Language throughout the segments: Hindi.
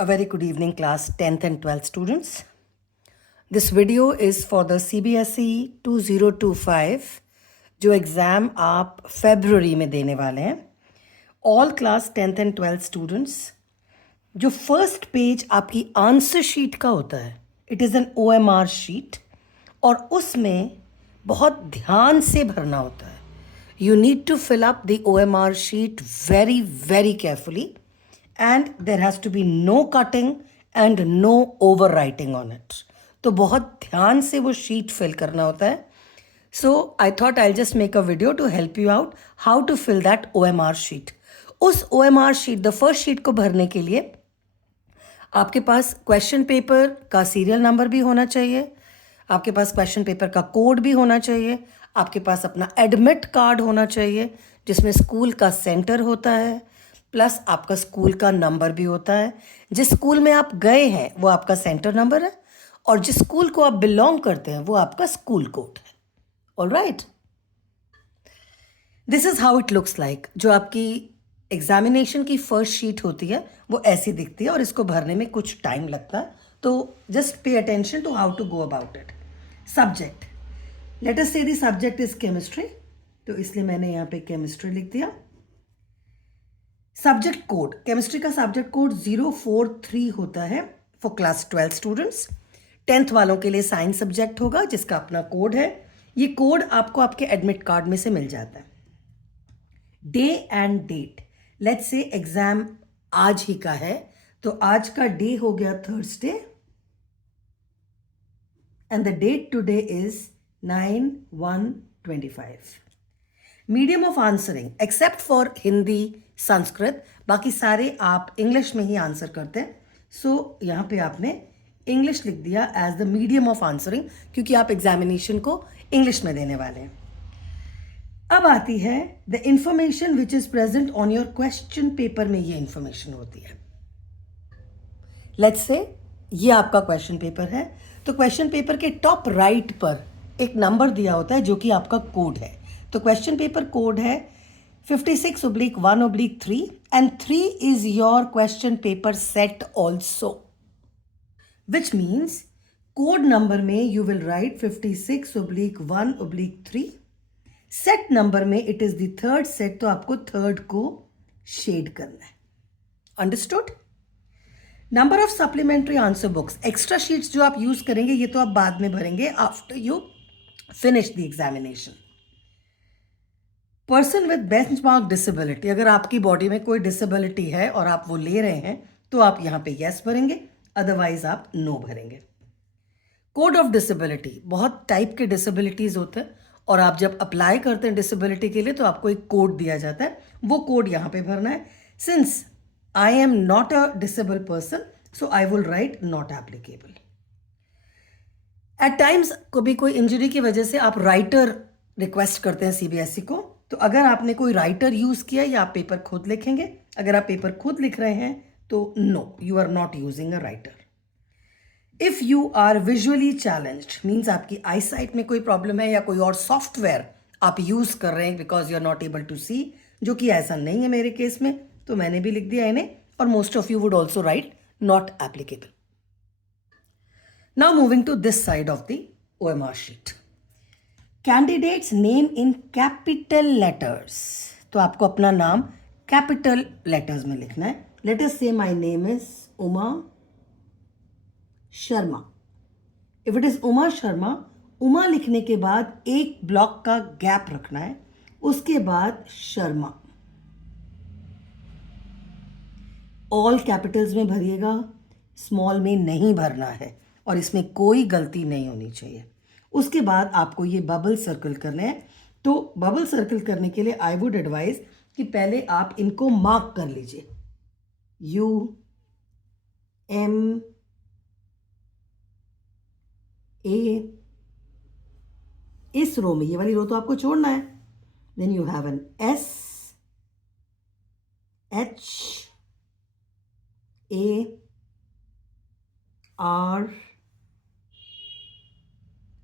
A very good evening, class 10th and 12th students. This video is for the CBSE 2025 जो एग्ज़ाम आप फरवरी में देने वाले हैं. All class 10th and 12th students, जो फर्स्ट पेज आपकी आंसर शीट का होता है, it is an OMR sheet और उसमें बहुत ध्यान से भरना होता है. You need to fill up the OMR sheet very, very carefully. And there has to be no cutting and no overwriting on it. तो बहुत ध्यान से वो शीट फिल करना होता है. So I thought I'll just make a video to help you out how to fill that OMR sheet. उस OMR sheet, the first sheet को भरने के लिए आपके पास क्वेश्चन पेपर का सीरियल नंबर भी होना चाहिए, आपके पास क्वेश्चन पेपर का कोड भी होना चाहिए, आपके पास अपना एडमिट कार्ड होना चाहिए जिसमें स्कूल का सेंटर होता है, प्लस आपका स्कूल का नंबर भी होता है. जिस स्कूल में आप गए हैं वो आपका सेंटर नंबर है और जिस स्कूल को आप बिलोंग करते हैं वो आपका स्कूल कोड है. Alright, this is how it looks like. जो आपकी एग्जामिनेशन की फर्स्ट शीट होती है वो ऐसी दिखती है और इसको भरने में कुछ टाइम लगता है. तो just pay attention to how to go about it. Subject, let us say the subject is chemistry, तो इसलिए मैंने यहाँ पे केमिस्ट्री लिख दिया. सब्जेक्ट कोड, केमिस्ट्री का सब्जेक्ट कोड 043 होता है फॉर क्लास 12 स्टूडेंट्स. 10th वालों के लिए साइंस सब्जेक्ट होगा जिसका अपना कोड है. ये कोड आपको आपके एडमिट कार्ड में से मिल जाता है. Day and date, let's say exam आज ही का है तो आज का डे हो गया Thursday and the date today is 9/1/25. Medium of answering except for Hindi, Sanskrit, बाकी सारे आप इंग्लिश में ही आंसर करते हैं. सो यहाँ पे आपने इंग्लिश लिख दिया as the medium of answering क्योंकि आप एग्जामिनेशन को इंग्लिश में देने वाले हैं. अब आती है the information which is present on your question paper में. ये इंफॉर्मेशन होती है, लेट्स से ये आपका क्वेश्चन पेपर है तो क्वेश्चन पेपर के टॉप राइट पर एक नंबर दिया होता है जो कि आपका कोड है. तो क्वेश्चन पेपर कोड है 56/1/3 and 3 is your question paper set also, which means code number में you will write 56/1/3. set number में it is the third set, तो आपको थर्ड को शेड करना है. Understood? Number of supplementary answer books, extra sheets जो आप यूज करेंगे ये तो आप बाद में भरेंगे after you finish the examination. Person with benchmark disability, अगर आपकी बॉडी में कोई डिसेबिलिटी है और आप वो ले रहे हैं तो आप यहाँ पे यस भरेंगे, अदरवाइज आप नो भरेंगे. कोड ऑफ डिसेबिलिटी, बहुत टाइप के डिसेबिलिटीज होते हैं और आप जब अप्लाई करते हैं डिसेबिलिटी के लिए तो आपको एक कोड दिया जाता है, वो कोड यहाँ पे भरना है. Since I am not a disable person so I will write not applicable. At times कभी कोई इंजरी की वजह से आप राइटर रिक्वेस्ट करते हैं सीबीएसई को, तो अगर आपने कोई राइटर यूज किया या आप पेपर खुद लिखेंगे. अगर आप पेपर खुद लिख रहे हैं तो no, you are not using a writer. If you are visually challenged means आपकी आई साइट में कोई प्रॉब्लम है या कोई और सॉफ्टवेयर आप यूज कर रहे हैं because you are not able to see, जो कि ऐसा नहीं है मेरे केस में, तो मैंने भी लिख दिया इन्हें और most of you would also write not applicable. Now moving to this side of the OMR sheet. Candidates name in capital letters, तो आपको अपना नाम कैपिटल लेटर्स में लिखना है. लेट अस से my name is Uma Sharma. If it is Uma Sharma, Uma लिखने के बाद एक ब्लॉक का गैप रखना है, उसके बाद शर्मा. ऑल कैपिटल्स में भरिएगा, स्मॉल में नहीं भरना है और इसमें कोई गलती नहीं होनी चाहिए. उसके बाद आपको ये बबल सर्कल करने हैं. तो बबल सर्कल करने के लिए आई वुड एडवाइज कि पहले आप इनको मार्क कर लीजिए. UMA, इस रो में, ये वाली रो तो आपको छोड़ना है. Then you have an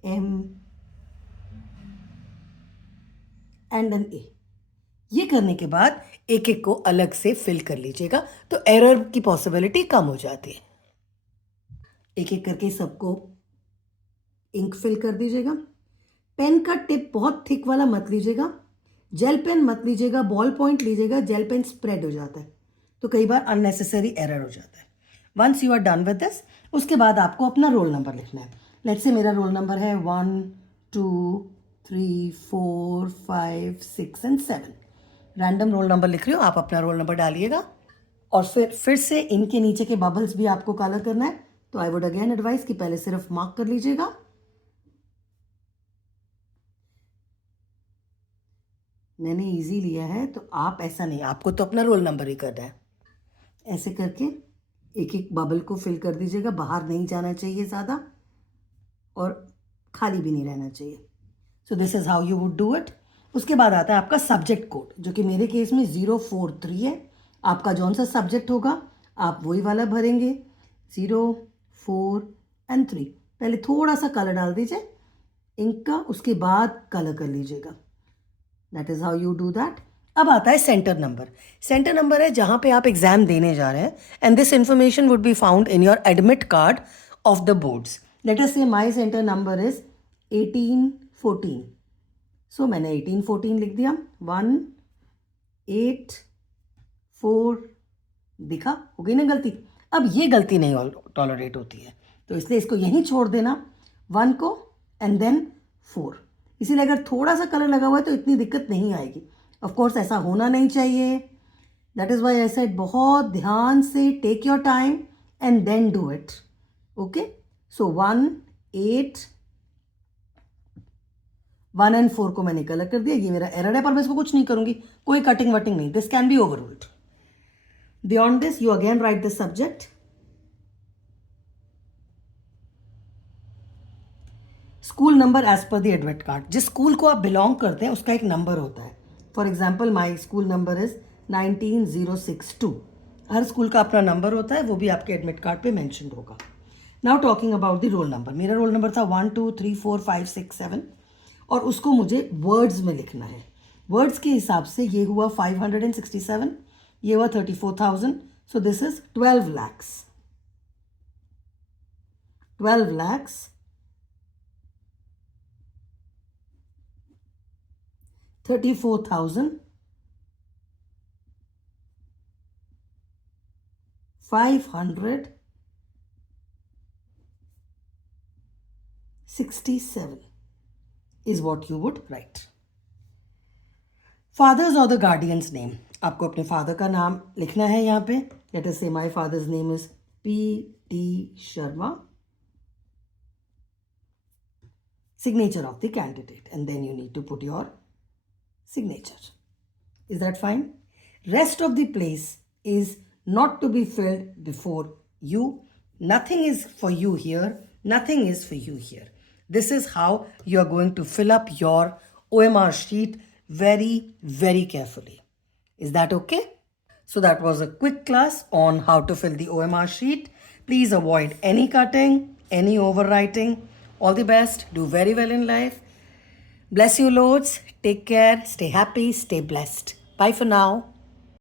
SHARM and an A. ये करने के बाद एक एक को अलग से फिल कर लीजिएगा, तो एरर की पॉसिबिलिटी कम हो जाती है। एक एक करके सबको इंक फिल कर दीजिएगा। पेन का टिप बहुत थिक वाला मत लीजिएगा, जेल पेन मत लीजिएगा, बॉल पॉइंट लीजिएगा, जेल पेन स्प्रेड हो जाता है तो कई बार अननेसेसरी एरर हो जाता है। Once you are done with this, उसके बाद आपको अपना रोल नंबर लिखना है। लेट्स से मेरा रोल नंबर है 1 2 3 4 5 6 एंड 7। रैंडम रोल नंबर लिख रही हो, आप अपना रोल नंबर डालिएगा और फिर से इनके नीचे के बबल्स भी आपको कलर करना है। तो आई वुड अगेन एडवाइस कि पहले सिर्फ मार्क कर लीजिएगा। मैंने इजी लिया है तो आप ऐसा नहीं, आपको तो अपना रोल नंबर ही करना है। ऐसे करके एक एक बबल को फिल कर दीजिएगा, बाहर नहीं जाना चाहिए ज़्यादा और खाली भी नहीं रहना चाहिए। So this is how you would do it. उसके बाद आता है आपका सब्जेक्ट कोड, जो कि मेरे केस में 043 है। आपका जौन सा सब्जेक्ट होगा आप वही वाला भरेंगे, 0 4 एंड 3। पहले थोड़ा सा कलर डाल दीजिए इंक का, उसके बाद कलर कर लीजिएगा। That is how you do that. अब आता है सेंटर नंबर। सेंटर नंबर है जहाँ पे आप एग्जाम देने जा रहे हैं, and this information would be found in your admit card of the boards. Late us से माई सेंटर नंबर इज 1814। सो मैंने 1814 लिख दिया। 1 8 4 दिखा, हो गई ना गलती। अब ये गलती नहीं टॉलरेट होती है, तो इसलिए इसको यहीं छोड़ देना, 1 को एंड देन 4। इसीलिए अगर थोड़ा सा कलर लगा हुआ है तो इतनी दिक्कत नहीं आएगी। ऑफ कोर्स ऐसा होना नहीं चाहिए, that is why I said बहुत ध्यान से take your time and then do it. Okay, so 1 8 1 and 4 को मैंने कलर कर दिया। ये मेरा एरर है पर मैं इसको कुछ नहीं करूंगी, कोई कटिंग वटिंग नहीं, this can be overruled. Beyond this you again write the subject, school number as per the admit card. जिस स्कूल को आप बिलोंग करते हैं उसका एक नंबर होता है। For example my school number is 19062। Her school का अपना नंबर होता है, वो भी आपके एडमिट कार्ड पे मेंशन्ड होगा। Now talking about the roll number, मेरा रोल नंबर था 1 2 3 4 5 6 7 और उसको मुझे वर्ड्स में लिखना है। वर्ड्स के हिसाब से ये हुआ 567, ये हुआ 34,000, so this is 12 lakhs। 12 lakhs 34,567 is what you would write. Father's or the guardian's name, आपको अपने फादर का नाम लिखना है यहाँ पे। Let us say my father's name is P.T. Sharma. Signature of the candidate, and then you need to put your signature. Is that fine? Rest of the place is not to be filled before you. Nothing is for you here, nothing is for you here. This is how you are going to fill up your OMR sheet very, very carefully. Is that okay? So that was a quick class on how to fill the OMR sheet. Please avoid any cutting, any overwriting. All the best. Do very well in life. Bless you loads. Take care. Stay happy. Stay blessed. Bye for now.